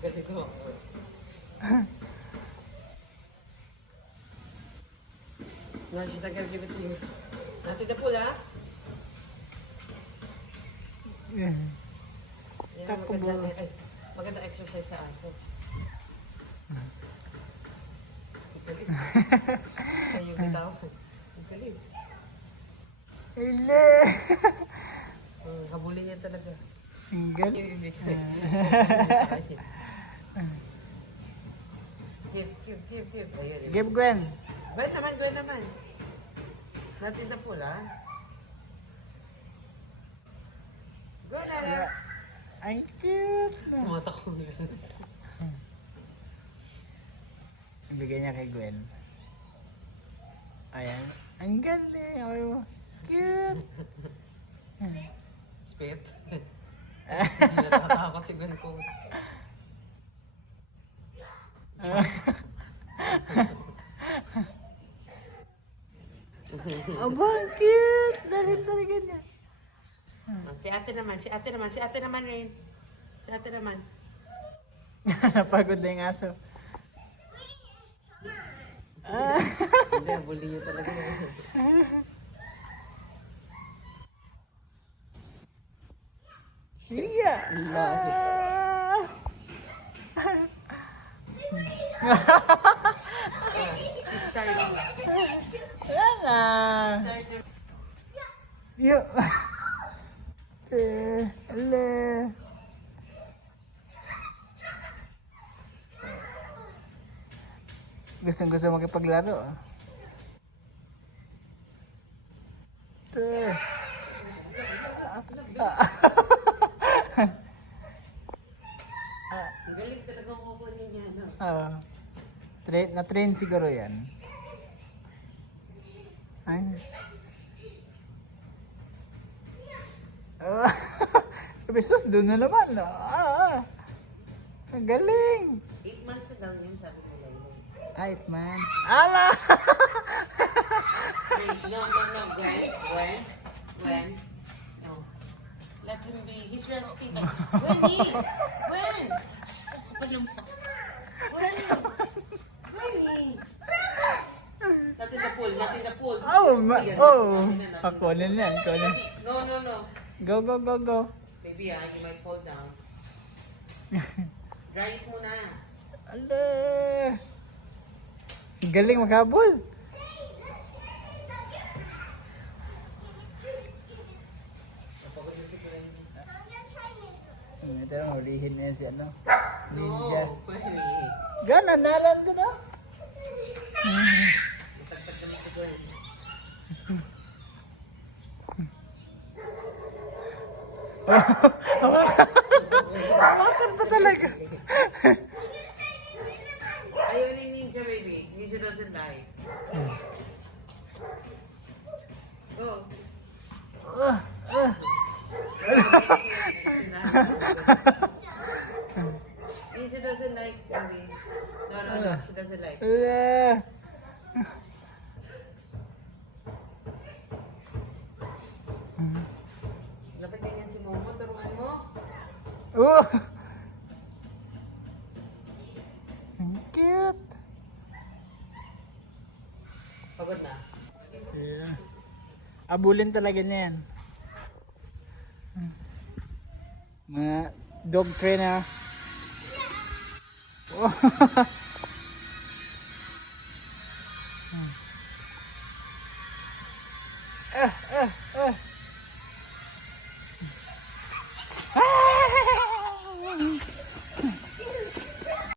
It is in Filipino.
Galing ko. No, she's not gonna give it to you. Natin na pula. Yeah. Yan, maganda exercise sa aso. Galing. Ayun, bitaw. Galing. Hele! Habulin yan talaga. Ang galing. Give. Ayun. Give Gwen. Gwen naman. Natin na pula. Gwen na. Ang cute. Mata ko na. Ibigay niya kay Gwen. Ayan. Ang galing. Okay mo. Cute. Spit. Natatakot si Gwen ko. Aba, ang cute. Dahil talaga niya. Si ate naman, Rain. Si ate naman. Napagod na yung aso. Hindi, bully niyo talaga. Siya. She's starting. Wala na. Starting. Yo. Ala. Gusto makipaglaro. Galing talaga ang kukunin niya, no? Na-train siguro yan. Ay. Sabi, sus, doon na naman. Ang galing. 8 months na lang yun, sabi ko lang. 8 months. Ala! No, Gwen. No. Let him be. He's resting. Gwen! Kapal ng pa. Gwen! Natin na pool. Ako na yan. No. Go. Maybe you might fall down. Dry it muna. Ala! Ang galing maghabol. Ito lang, hulihin na yan si ano. Ninja. No, Gwen. Gano'n, nalan doon ah. Isagpag naman si Gwen. Hawakan pa talaga. Ayaw ni Ninja, baby. Ninja doesn't die. Go. Ninja doesn't like, baby. No. She doesn't like. Dapat ganyan si Momo. Turuan mo. Ang cute. Pagod na. Yeah. Abulin talaga niya yan. Mga dog trainer.